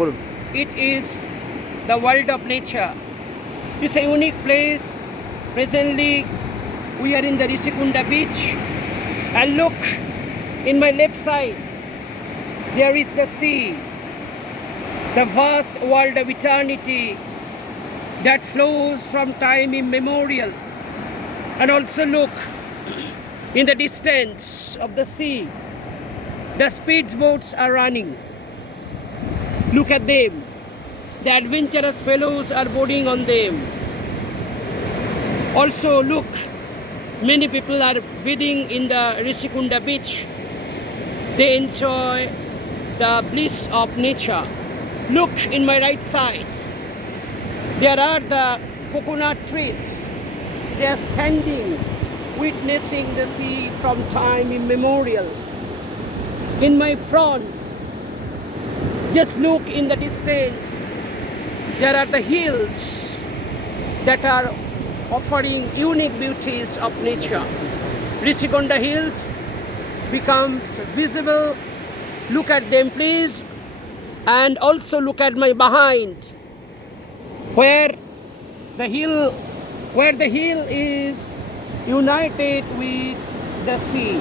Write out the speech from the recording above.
বলুন। It is the world of nature. It's a unique place. Presently, we are in the Rishikunda beach. And look, in my left side, there is the sea, the vast world of eternity that flows from time immemorial. And also look, in the distance of the sea, the speedboats are running. Look at them. The adventurous fellows are boarding on them. Also look, many people are bathing in the Rishikunda beach. They enjoy the bliss of nature. Look in my right side. There are the coconut trees. They are standing, witnessing the sea from time immemorial. In my front, just look in the distance. There are the hills that are offering unique beauties of nature. Rishikunda hills becomes visible. Look at them, please. And also look at my behind, where the hill is united with the sea.